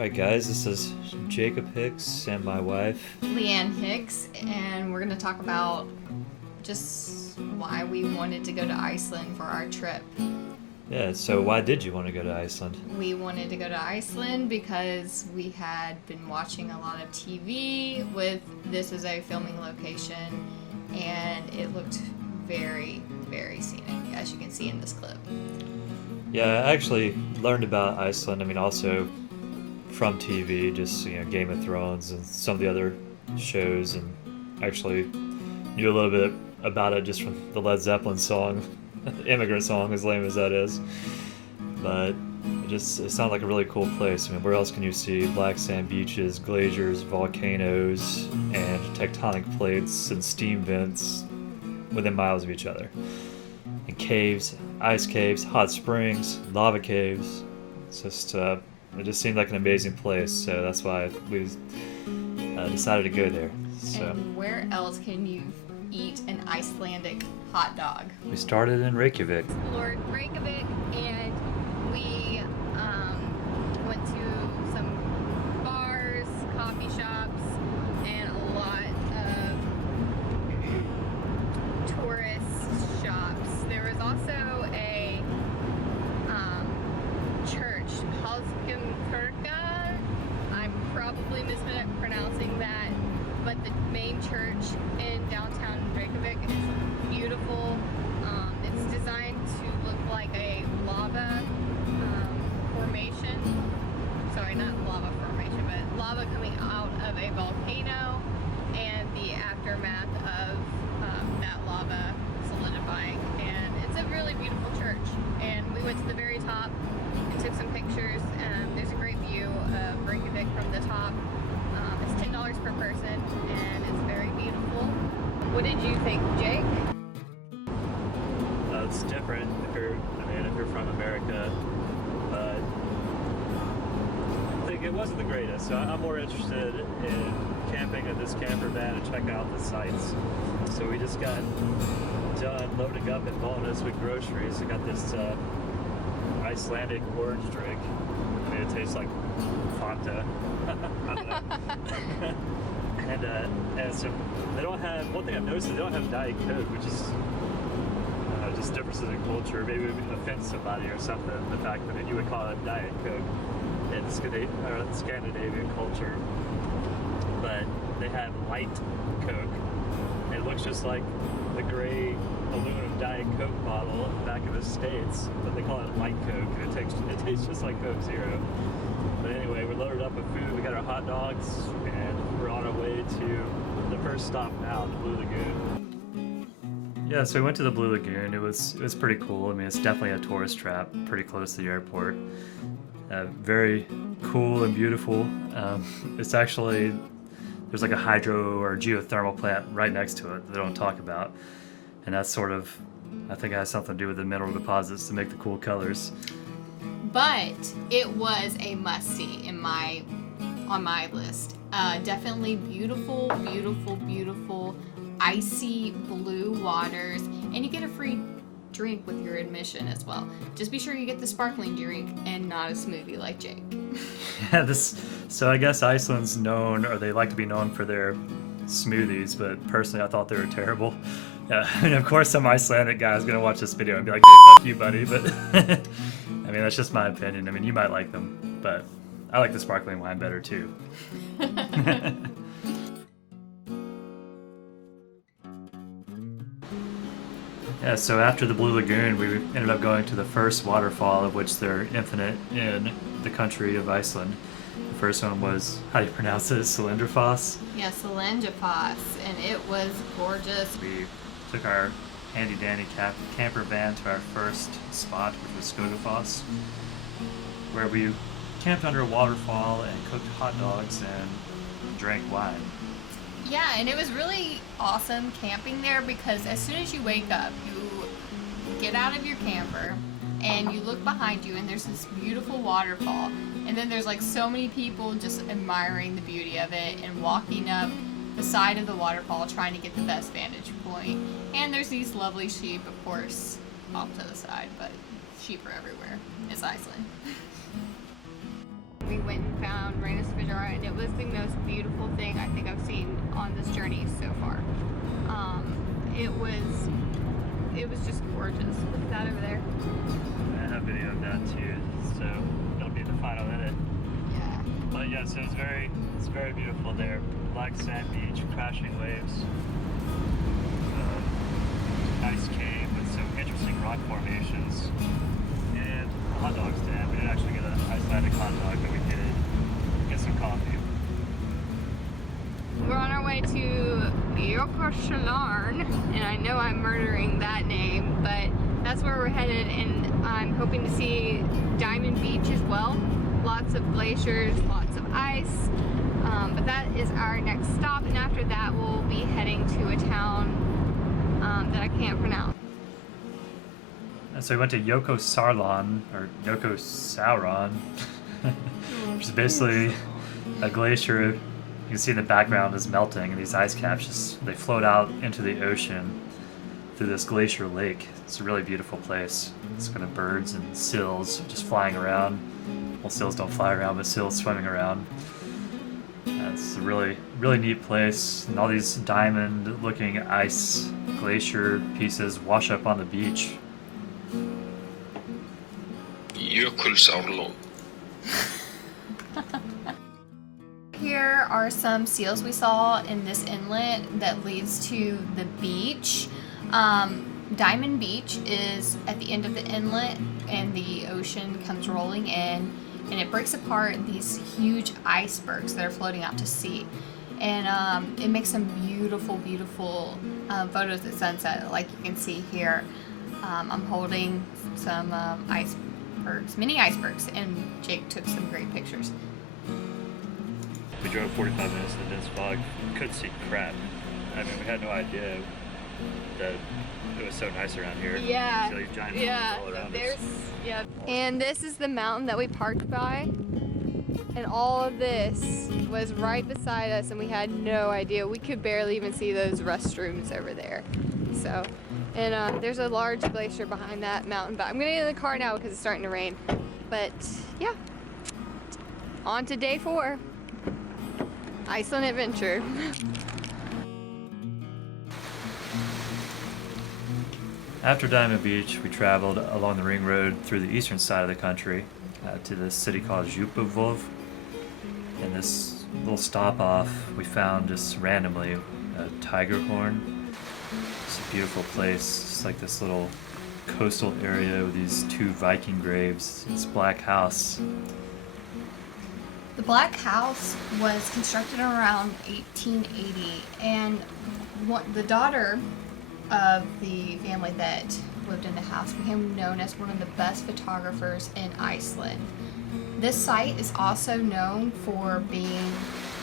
Alright guys, this is Jacob Hicks and my wife. Leanne Hicks, and we're going to talk about just why we wanted to go to Iceland for our trip. Yeah, so why did you want to go to Iceland? We wanted to go to Iceland because we had been watching a lot of TV with this as a filming location, and it looked very, very scenic, as you can see in this clip. Yeah, I actually learned about Iceland, also from TV, just, Game of Thrones and some of the other shows, and actually knew a little bit about it just from the Led Zeppelin song, Immigrant Song, as lame as that is. But it sounded like a really cool place. Where else can you see black sand beaches, glaciers, volcanoes, and tectonic plates and steam vents within miles of each other? And caves, ice caves, hot springs, lava caves. It just seemed like an amazing place, so that's why we decided to go there. So, and where else can you eat an Icelandic hot dog? We started in Reykjavik. Explored Reykjavik, and we went to some bars, coffee shops, and a lot of tourist shops. There was also a church, Hallgrímskirkja. I'm probably mispronouncing that, but the main church in downtown Reykjavik is beautiful. It's designed to look like a lava formation. Sorry, not lava formation, but lava coming out of a volcano and the aftermath of that lava solidifying. And it's a really beautiful church. And we went to the very top and took some pictures. There's a great view of Reykjavik from the top. It's $10 per person, and it's very beautiful. What did you think, Jake? It's different if you're from America, but I think it wasn't the greatest. So I'm more interested in camping at this camper van and checking out the sights. So we just got done loading up at Bonus with groceries. We got this Icelandic orange drink. It tastes like Fanta. I don't know. and so they don't have, one thing I've noticed is they don't have Diet Coke, which is just differences in culture. Maybe it would offend somebody or something, the fact that you would call it Diet Coke in Scandinavian culture. But they have Light Coke. It looks just like the gray aluminum Diet Coke bottle back in the States, but they call it Light Coke, and it tastes just like Coke Zero. But anyway, we're loaded up with food, we got our hot dogs, and we're on our way to the first stop now, the Blue Lagoon. Yeah, so we went to the Blue Lagoon. It was pretty cool. It's definitely a tourist trap, pretty close to the airport. Very cool and beautiful. It's actually, there's like a hydro or geothermal plant right next to it that they don't talk about. And that's sort of, I think it has something to do with the mineral deposits to make the cool colors. But it was a must-see on my list. Definitely beautiful, beautiful, beautiful, icy blue waters, and you get a free drink with your admission as well. Just be sure you get the sparkling drink and not a smoothie like Jake. Yeah, so I guess Iceland's known, or they like to be known for their smoothies, but personally I thought they were terrible. Yeah, of course some Icelandic guy is going to watch this video and be like, hey, fuck you, buddy, but that's just my opinion. You might like them, but I like the sparkling wine better too. Yeah, so after the Blue Lagoon, we ended up going to the first waterfall, of which there are infinite in the country of Iceland. The first one was, how do you pronounce it, Cylinderfoss? Yeah, Cylinderfoss, and it was gorgeous. We took our handy-dandy camper van to our first spot, which was Skogafoss, where we camped under a waterfall and cooked hot dogs and drank wine. Yeah, and it was really awesome camping there because as soon as you wake up, you get out of your camper and you look behind you and there's this beautiful waterfall, and then there's like so many people just admiring the beauty of it and walking up the side of the waterfall trying to get the best vantage point. And there's these lovely sheep, of course, off to the side, but sheep are everywhere. It's Iceland. We went and found Reina Spadara, and it was the most beautiful thing I think I've seen on this journey so far. It was just gorgeous. Look at that over there. I have video of that too, so it'll be the final edit. Yeah. But yeah, so it's very beautiful there. Black sand beach, crashing waves, ice cave with some interesting rock formations, and a hot dog stand. We didn't actually get an Icelandic hot dog, but we did get some coffee. We're on our way to Jökulsárlón, and I know I'm murdering that name, but that's where we're headed, and I'm hoping to see Diamond Beach as well. Lots of glaciers, lots of ice, but that is our next stop, and after that we'll be heading to a town that I can't pronounce. And so we went to Jökulsárlón, or Jökulsárlón, which is basically a glacier. You can see in the background is melting, and these ice caps they float out into the ocean through this glacier lake. It's a really beautiful place. It's kind of birds and sills just flying around. Well, sills don't fly around, but sills swimming around. It's a really, really neat place, and all these diamond-looking ice glacier pieces wash up on the beach. Jökulsárlón. Here are some seals we saw in this inlet that leads to the beach. Diamond Beach is at the end of the inlet, and the ocean comes rolling in, and it breaks apart these huge icebergs that are floating out to sea. And it makes some beautiful, beautiful photos at sunset, like you can see here. I'm holding some icebergs, mini icebergs, and Jake took some great pictures. We drove 45 minutes in the dense fog, couldn't see crap. I mean, we had no idea that it was so nice around here. Yeah, See, like, giant mountains all around us. yeah. And this is the mountain that we parked by, and all of this was right beside us, and we had no idea. We could barely even see those restrooms over there. So, and there's a large glacier behind that mountain, but I'm gonna get in the car now because it's starting to rain. But yeah, on to day 4. Iceland adventure. After Diamond Beach, we traveled along the ring road through the eastern side of the country to this city called Djúpivogur. And this little stop off, we found just randomly a tiger horn. It's a beautiful place. It's like this little coastal area with these 2 Viking graves. This black house. The Black House was constructed around 1880, and the daughter of the family that lived in the house became known as one of the best photographers in Iceland. This site is also known for being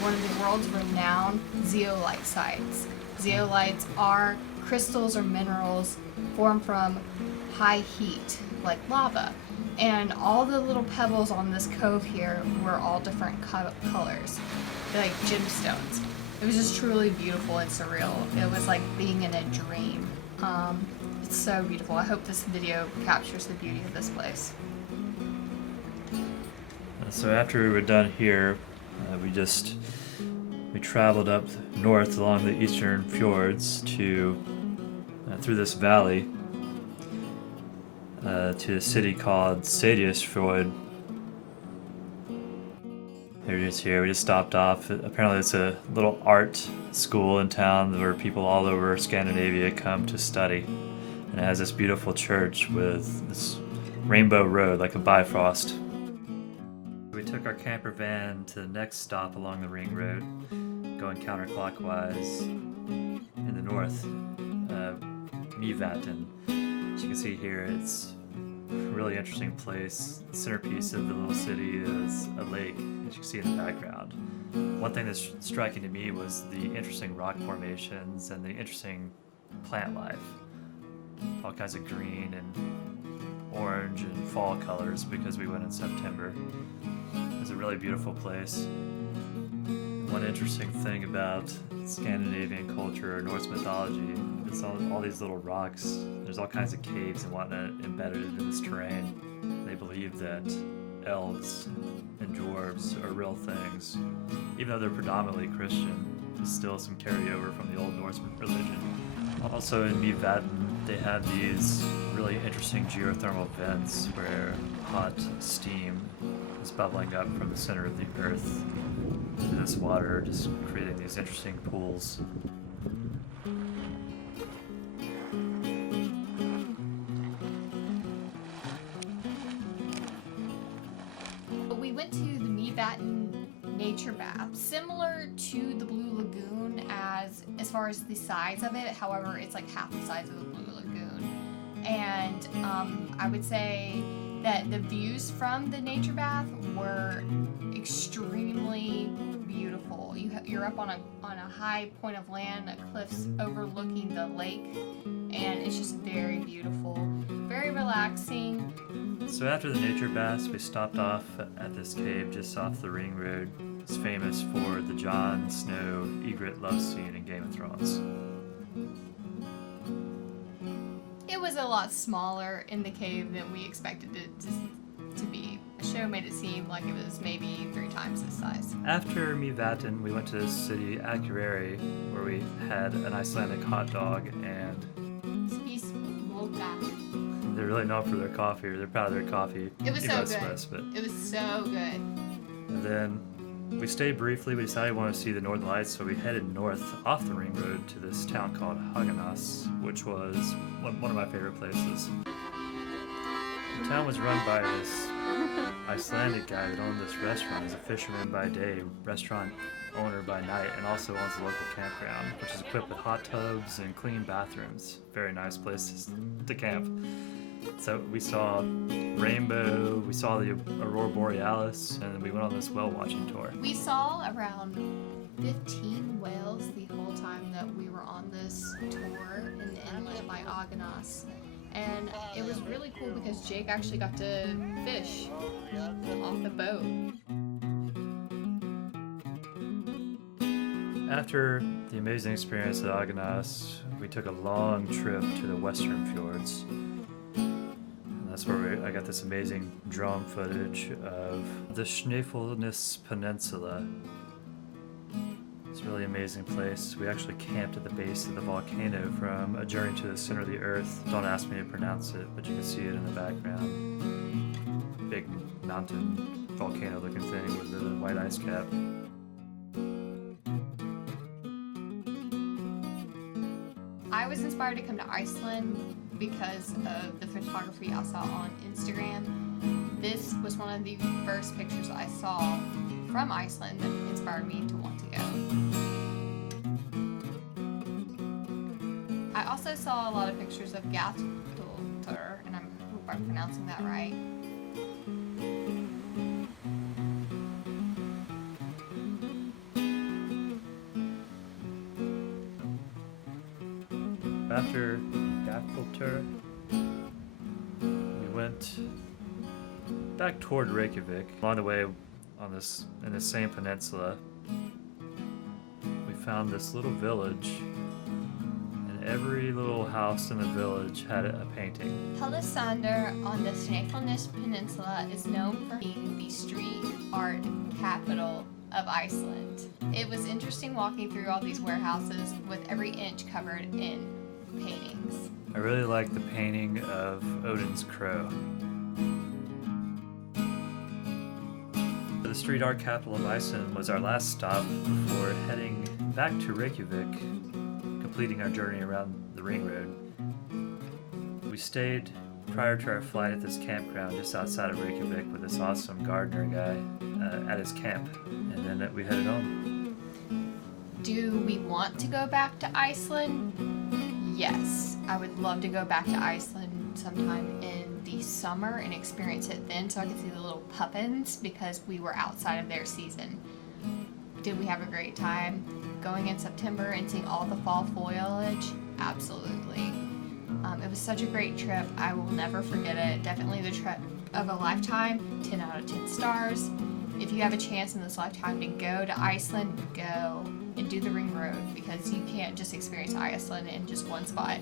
one of the world's renowned zeolite sites. Zeolites are crystals or minerals formed from high heat, like lava. And all the little pebbles on this cove here were all different colors. They're like gemstones. It was just truly beautiful and surreal. It was like being in a dream. It's so beautiful. I hope this video captures the beauty of this place. So after we were done here, we traveled up north along the eastern fjords to through this valley to a city called Seyðisfjörður. Here it is here. We just stopped off. Apparently it's a little art school in town where people all over Scandinavia come to study. And it has this beautiful church with this rainbow road like a Bifrost. We took our camper van to the next stop along the ring road, going counterclockwise in the north, Mývatn. As you can see here, it's a really interesting place. The centerpiece of the little city is a lake, as you can see in the background. One thing that's striking to me was the interesting rock formations and the interesting plant life. All kinds of green and orange and fall colors because we went in September. It's a really beautiful place. One interesting thing about Scandinavian culture or Norse mythology is all these little rocks. There's all kinds of caves and whatnot embedded in this terrain. They believe that elves and dwarves are real things. Even though they're predominantly Christian, there's still some carryover from the Old Norse religion. Also in Mývatn, they have these really interesting geothermal vents where hot steam is bubbling up from the center of the earth to this water, just creating these interesting pools. We went to the Mývatn nature bath, similar to the Blue Lagoon as far as the size of it. However, it's like half the size of the Blue Lagoon. And I would say that the views from the nature bath were extremely beautiful. You're up on a high point of land, cliffs overlooking the lake, and it's just very beautiful, very relaxing. So after the nature baths, we stopped off at this cave just off the ring road. It's famous for the Jon Snow egret love scene in Game of Thrones. It was a lot smaller in the cave than we expected it to be. The show made it seem like it was maybe 3 times this size. After Mývatn, we went to the city Akureyri, where we had an Icelandic hot dog, and they're really known for their coffee, or they're proud of their coffee. It was so good. But It was so good. and then we stayed briefly. We decided we wanted to see the Northern Lights, so we headed north off the ring road to this town called Haganes, which was one of my favorite places. The town was run by this Icelandic guy that owned this restaurant. He's a fisherman by day, restaurant owner by night, and also owns a local campground, which is equipped with hot tubs and clean bathrooms. Very nice places to camp. So we saw rainbow, we saw the Aurora Borealis, and then we went on this whale watching tour. We saw around 15 whales the whole time that we were on this tour in the inlet by Haganes. And it was really cool because Jake actually got to fish off the boat. After the amazing experience at Haganes, we took a long trip to the western fjords. And that's where I got this amazing drone footage of the Snæfellsnes Peninsula. It's a really amazing place. We actually camped at the base of the volcano from A Journey to the Center of the Earth. Don't ask me to pronounce it, but you can see it in the background. Big mountain volcano looking thing with the white ice cap. I was inspired to come to Iceland because of the photography I saw on Instagram. This was one of the first pictures I saw from Iceland that inspired me to want to go. I also saw a lot of pictures of Gathultur, and I hope I'm pronouncing that right. After Gathultur, we went back toward Reykjavik. Along the way, in the same peninsula, we found this little village, and every little house in the village had a painting. Hellesandr on the Snæfellsnes Peninsula is known for being the street art capital of Iceland. It was interesting walking through all these warehouses with every inch covered in paintings. I really like the painting of Odin's crow. The street art capital of Iceland was our last stop before heading back to Reykjavik, completing our journey around the ring road. We stayed prior to our flight at this campground just outside of Reykjavik with this awesome gardener guy at his camp, and then we headed home. Do we want to go back to Iceland? Yes, I would love to go back to Iceland sometime in the summer and experience it then so I could see the little puffins because we were outside of their season. Did we have a great time going in September and seeing all the fall foliage? Absolutely. It was such a great trip. I will never forget it. Definitely the trip of a lifetime, 10 out of 10 stars. If you have a chance in this lifetime to go to Iceland, go and do the ring road because you can't just experience Iceland in just one spot.